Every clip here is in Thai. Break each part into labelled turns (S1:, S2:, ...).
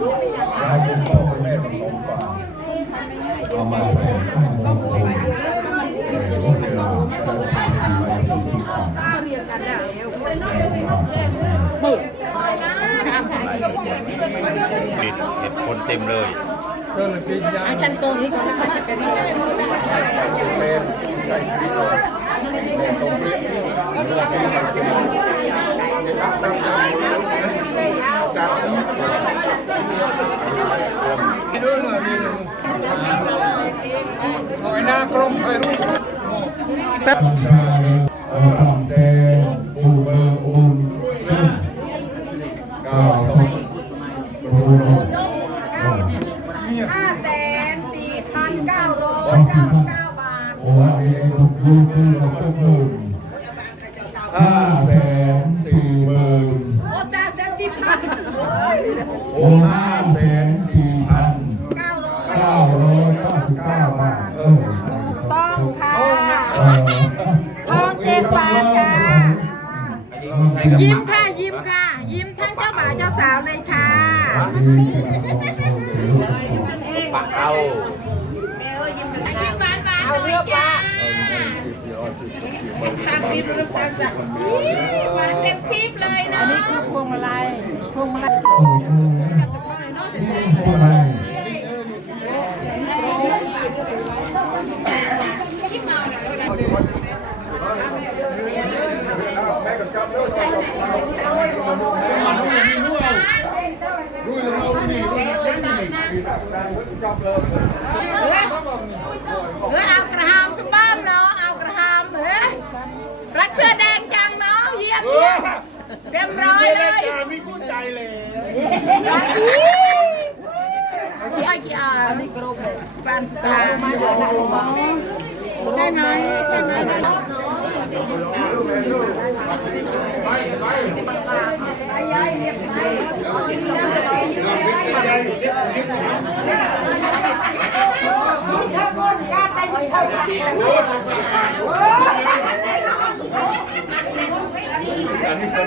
S1: ให้คุณพ่อคุณแม่ทั้งสองฝ่าเอามาใส่ข้าวโพดเออพวกเราจะทำไปที่ที่ก่อน
S2: ติดเห็ดคนเต็มเลย
S3: อาชันโกนี้ก่อนนะคะจะเป็นยังไง
S1: เซนใช้ชีวิตเลยตรงนี้เมื่อที่มันเป็นจะทำตั้งใจจาก
S4: ดู หน่อยนี่หน่อยหน้ากลมไป
S1: รุ่ง
S3: ยิ้
S1: ม
S3: ค่ะ
S1: ยิ้ม
S3: ทั้งเจ้าบ่าวเจ้าสาวเลยค่ะ
S1: ดีกว่าเราเอา
S3: เอาเรือปลา
S1: ทำปีบน้ำตาสัก
S3: มาเต็มปี๊บเลยนะอันนี้คือพวงมาลัยพวงมาลัย
S1: โอ้โหนี่พวกอะไร
S3: เออเอากระหามสบ้านเนาะ เอากระหามเออรักเสื้อแดงจังเนาะเยี่ยมเยี่ยมเรียบร้อยเลย
S4: มีกุ้ใจเลย
S3: กี่อ้อยกี่อานี่กรบเลยปานตาใช่ไหมใช่ไหม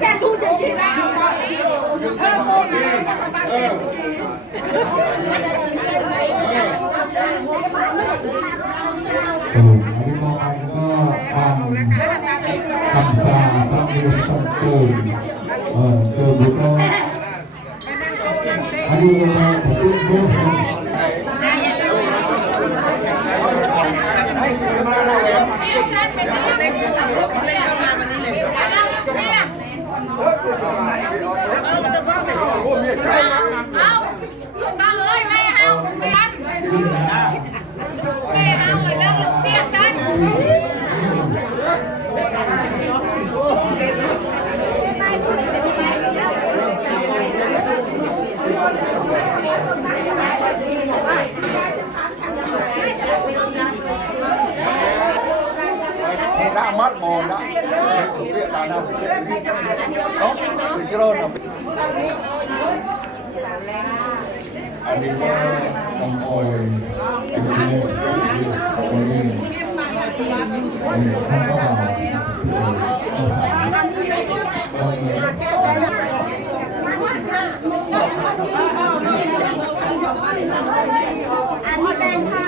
S3: แซ่บพูดจริงๆนะเธอโมนะ
S1: โอ้อันนี้ก็อันก็ปันคำซาต้องเรียนต้องเติมเออเติมแล้วก็อันนี้ก็มาผมเรียนรู้สึก
S3: เอาตาเอ้ยไม่เอาไม่อันไม่เอาแล้วลูกเปียกกัน
S1: นี่น่ามัดมอนนะผมเรียกตาหน้าผมเรียกเนาะเป็นเจริญเอาไปอันนี้ก็น้ำอ้อยอันนี้เนี่ยอันนี้อันนี้ข้าวเปล่าข้าวสารก็เลย
S3: อันนี้แดงค่ะ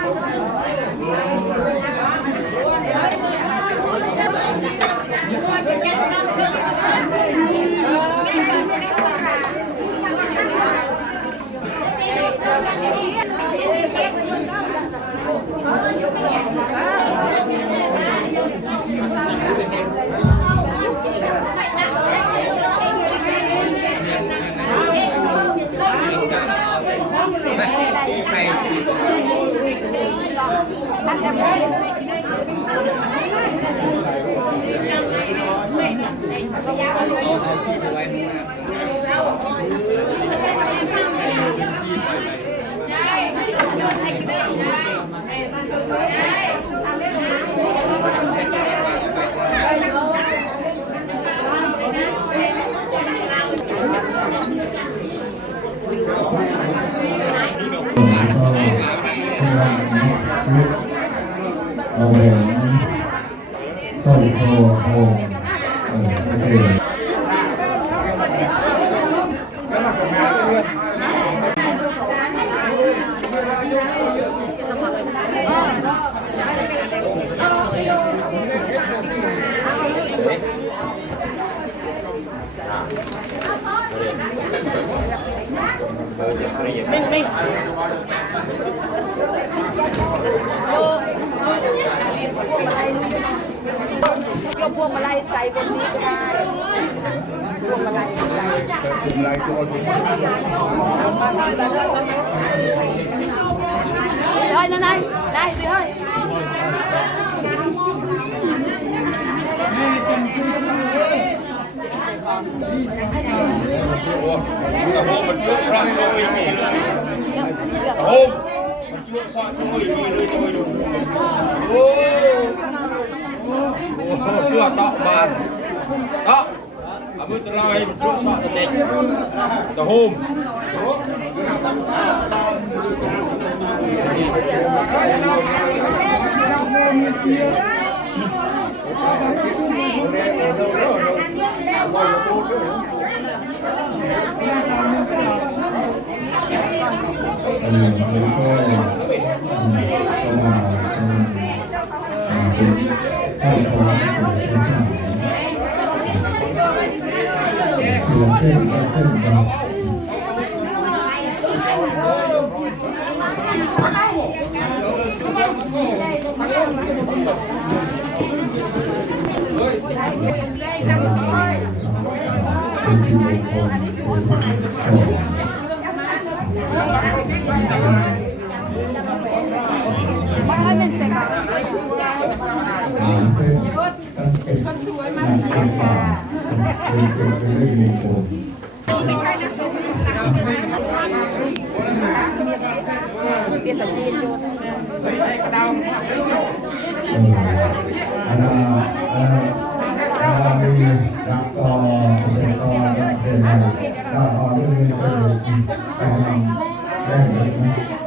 S1: เอา Rồi lên đây, đây Thùy ơi Hôm, chuột soạn không người đi nơi đi đâu. Ô. Ô,
S2: sửa tọ bàn. Đó. Abu Dhabi plus Saturday. The home. Thank you. ดิ
S3: นเส้
S2: นก็เส้
S1: นครับเป็นที่มนคลของพระเจ้า เป็นเป็นเป็นเลขมงคลไม่ในะสงฆ์สงฆ์นะปลี่น
S3: ตัเองโน
S1: อาณาน
S3: กต่
S1: อเด็
S5: ก
S3: ต่อเกักต่
S1: อ
S4: เรื่
S1: องนี้เป็นการแก้ไข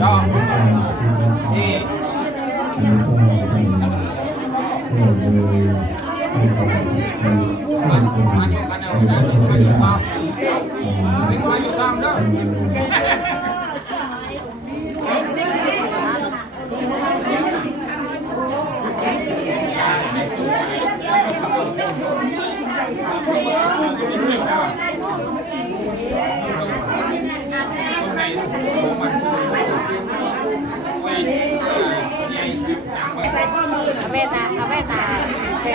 S1: 啊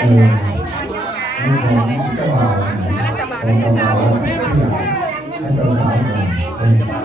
S1: คือมีของเจ้าบ่าว
S3: ของเจ้าบ่า
S4: ว
S3: ที่
S4: หลั
S1: งให้เจ้าบ่าวเป็น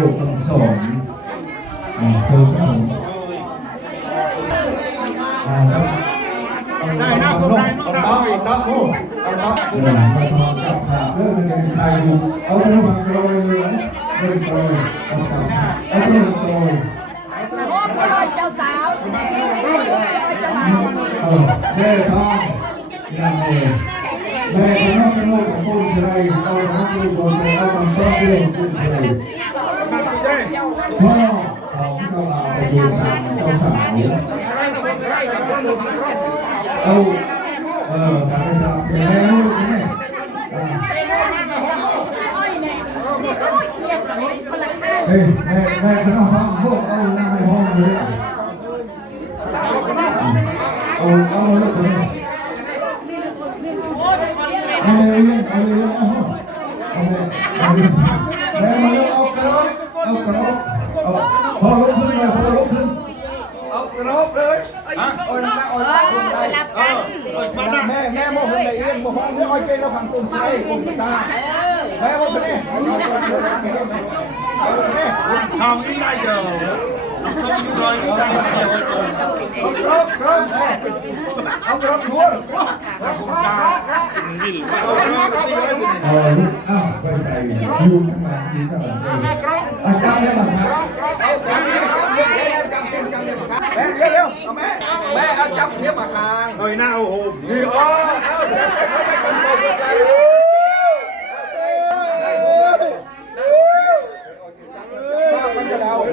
S1: ลูกทั้งสองอ่าเพิ่มครับผมอ่าครับ
S4: ได้นะผมได้นะ
S1: ต้องต้องต้องโอ้ต้องต้องเรื่องเงินไทยเอาเรื่องมาโรยเงินเงินโรยเอากลับเอาเรื่องโรย
S3: เจ้าสาว
S1: เออแม่พ่อยังไงแม่ทำให้โลกของคนไทยเอาน้ำดูคนไทยเอาความรักเรื่องคนไทย พ่อของเจ้าบ่าวไปดูทางเจ้าสาวเอาเออการสาวเป็นแม่ลูกแม่อ่าเฮ้ยแม่แม่เป็นห้องพวกเอาหน้าในห้องเลยเอาเอาลูกคนนี้เอาเลยเอาเลยเอาเอา
S4: โอ้ยแม่โอ้ยคนใจแม่แม่โมโหไหนเองโมโหไม่ค่อยเก่งเราผังตุนใจผมตาแม่โมโหนี่ทองอีไรเดียวต้องอยู่เลยอีไรเดียวเอากระโดดเอากระโดดชวนผมตา
S1: เออลุกอ้าวไปใส่ยูนข้างหลังยูนข้างหลังเลยอาจารย์ได้หลังนะ
S4: แม่เร็วเอาแม่แม่เอาจับเนี้ยปากกลางเฮ้ยหน้าโอ้โหนี่อ๋อเอาจับจับจับกันตบกันมันจะดาวโ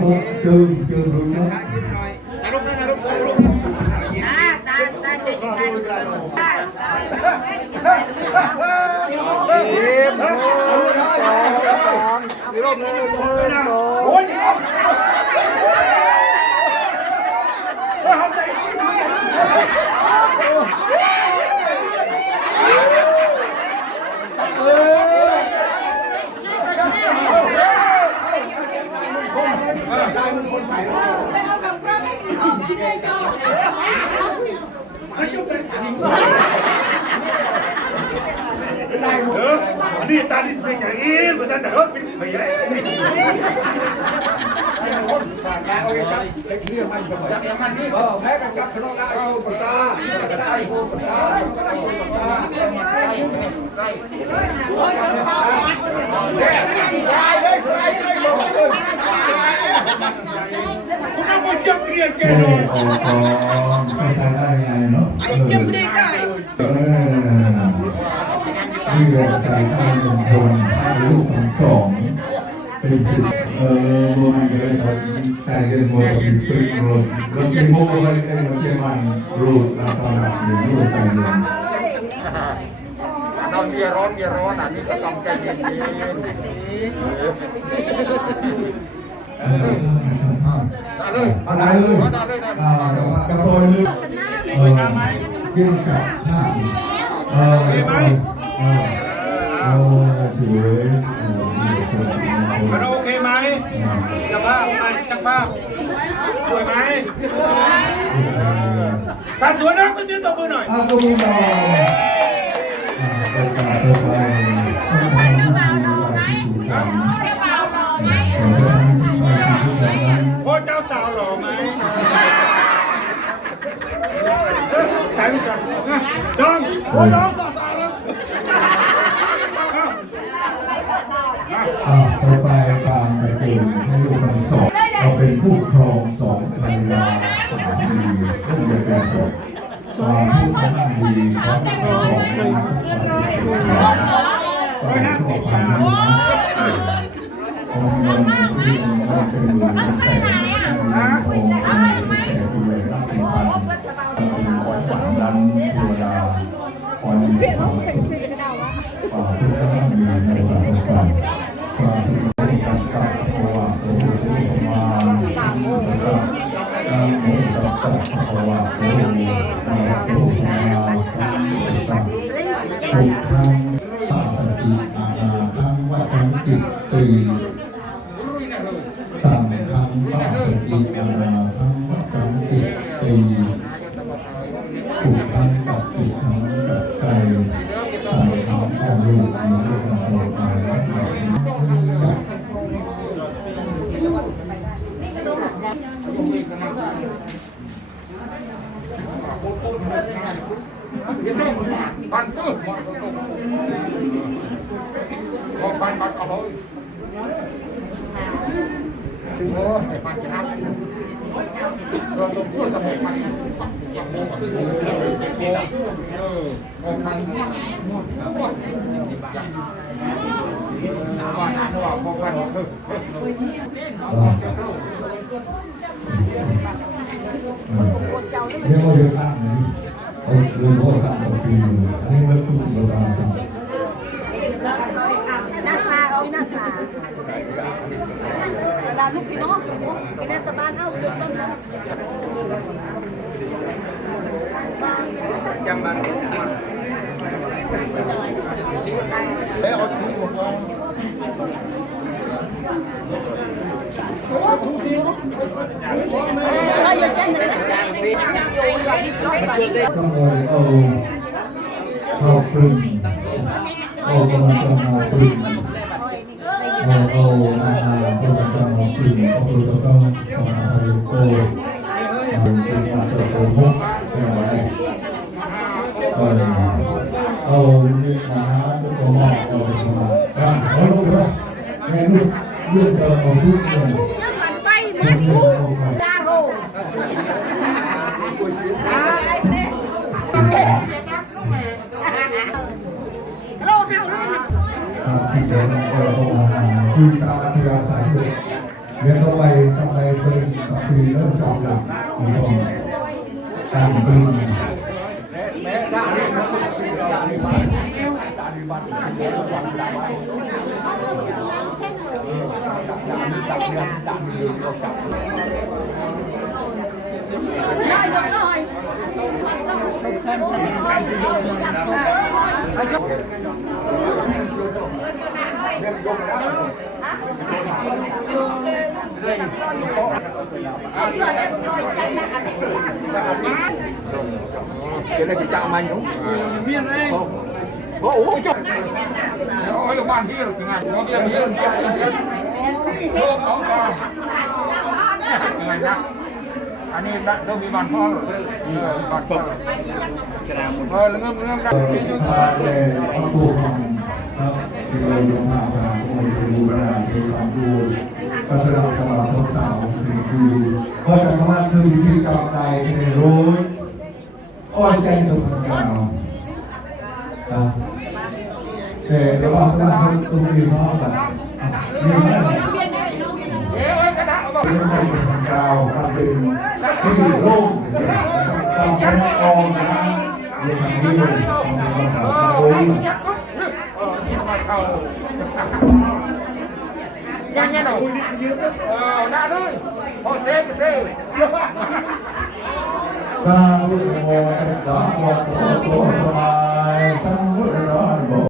S4: า
S3: ตั
S4: ว
S1: ตัวก็จึงจึงรู้นะ
S3: ตาตาเด็กตาตา
S4: โอ้ย
S6: นี่ตาดิสเป็นอย่างนี้มันจะเดินเป็นไม่ใช่
S4: ฝากงานเอาเองครับเล็กเรื่องมันก็เหมือนเออแม่กันกับขนมได้ไอโฟนปัจจ้าก็ได้ไอโฟนปัจจ้าก็ได้ไอโฟนปัจจ้าได้ได้สไลด์ได้หมดเลย
S6: คุณเอาบุญจับเรีย นแก
S1: เอ
S6: หน่
S1: อ
S6: อย
S1: โอ้โหไม่ใช่ได้ไงเนาะเจ็บไม่ได้เออที่เราใจให้มงคลให้ลูกทั้งสองเป็นสิทธิ์เออโมมันเลยคนใจเกินโมเป็นปริโรดลงที่โมเลยไอ้ลงที่มันรูดเราตอนหลับหนึ่งรูดใจเย็น
S2: เราเมียร้อนเมียร้อนอันนี้ก็ต้องใจเย็น
S1: เอออะไรเลยอ่าเดี๋ยวมากระโดดเลยเออยื่นกับข้างเออเออเออโอ้สวยโอ้นี่เป็นสิ่งมงค
S6: มันโอเคไหมจับภาพไหมจับภาพสวยไหมถ้าสวยนะก็ซื้อตัวมือหน่อย
S1: อาตูนออ่าเป็นการเดินไปต้อห้ดีไว้
S6: รูปกันดองโอ้ดองสาวสาแล้ว
S1: ต่อไปการไปเกณฑ์ให้ลูกทั้งสองเราเป็นผู้ครองสองภรรยาสามีลูกเดียวกันจบความผู้ทำงานดีของทั้งสองเป็นนักผู้ปฏิบัติก็เป็นทั่วไปนะองค์เฝันนั้นเวลาคอยมีความสุขฝ่าทุกข์ทั้งมีในประสบการณ์ฝ่าทุกข์ในการกลับตัวตัวตัวมาแล้วการหมุนสับสับตัวตัว
S2: มาตัวมาทุกครั้งตาสติอาณาทั้งว่าทั้งติดตีสามครั้งตาสติอาณาทั้งว่า เออ
S1: เรียกว่าเยอะมากเลยเอาเรื่องว่าการต่อปีเลยอันนี้มันตุ้มเราตามสั่ง
S3: หน้าชาเอาหน้าชาดาลูกพี่น้องกินในตะบานเอาเดี๋ยวต้นนะ
S4: เอ้เอาชิ้นหัวกอง
S3: เราอย่าแจ้งเลย
S1: ต้องเลยเอาขอบคุณเอากำลังจะมาคุณเอาเอานานาก็จะมาปรึงเอาตัวจะต้องสมา ครับที่
S3: เดิ
S1: นเออเอามาคุยตามอัธยาศัยเลยเรียนเอาไปทำไปเป็นสัปปีแล้วจำหลักมีความการปรึง
S4: แม่ด่าเ นี่ยด่าดีบ้านด่าดีบ้านด่าดีบ้านด่าบ้านด่าดีด่าดีด่าดีเราจับ
S3: ได้ยกหน่อย
S4: cho nên chị chào mày đúng
S2: เมียนเอง
S4: โอ้โหจบ
S2: โอ้ยลูกบ้านที่เราถึงงานเราเรียกเมียนเพิ่มเอาก่อนยังไงนะอันนี้ต้องมีบ้านพ่อหรือเออบ้านพ่อเออเงื่อนเงื่อนกัน
S1: เอ่อพาแต่พระผู้ฟัง ที่เราลงมาพระองค์ที่บูรณาที่ทำดูก็แสดงตลอดทั้งสาวที่คือเพราะจะมาคือวิธีการใดในรู้อ้อยใจตรงกันครับแต่ระหว่างนั้นตรงนี้น้องแบบมีไหม
S2: เอ้ยกระดาษเอา
S1: เป็นในของเรามันเป็นที่โล่งต้องแค่ออมนะเรื่องนี้ของเราโอ้ย
S2: เข้ายังไงหนูเออหน้าด้วยพอเซ่ก็เซ่
S1: ตาวุฒิโมตัสสะวะโตโตสมายสัมพุทธะโม